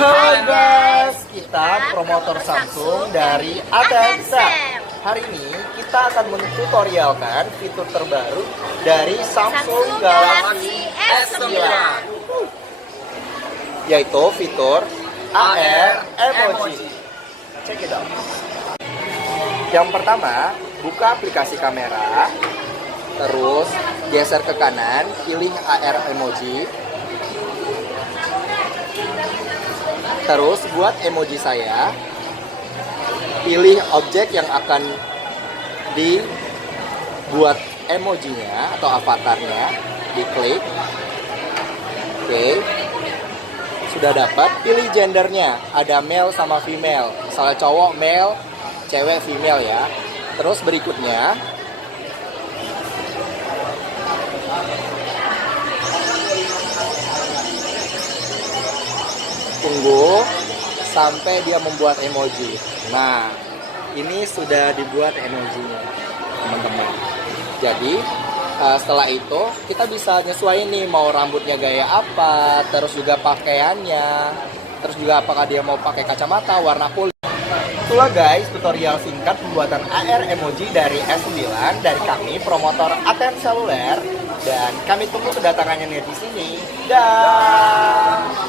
Halo guys, kita promotor Samsung dari Atensel. Hari ini kita akan mentutorialkan fitur terbaru dari Samsung Galaxy S9, yaitu fitur AR Emoji. Check it out. Yang pertama, buka aplikasi kamera, terus geser ke kanan, pilih AR Emoji. Terus buat emoji saya, pilih objek yang akan dibuat emojinya atau avatarnya, diklik. Oke, sudah dapat. Pilih gendernya, ada male sama female. Misalnya cowok male, cewek female ya. Terus berikutnya, tunggu sampai dia membuat emoji. Nah, ini sudah dibuat emojinya, teman-teman. Jadi, setelah itu kita bisa nyesuaiin nih mau rambutnya gaya apa, terus juga pakaiannya, terus juga apakah dia mau pakai kacamata warna kulit. Itulah guys tutorial singkat pembuatan AR emoji dari S9 dari kami promotor Atensel, dan kami tunggu kedatangannya di sini. Dah.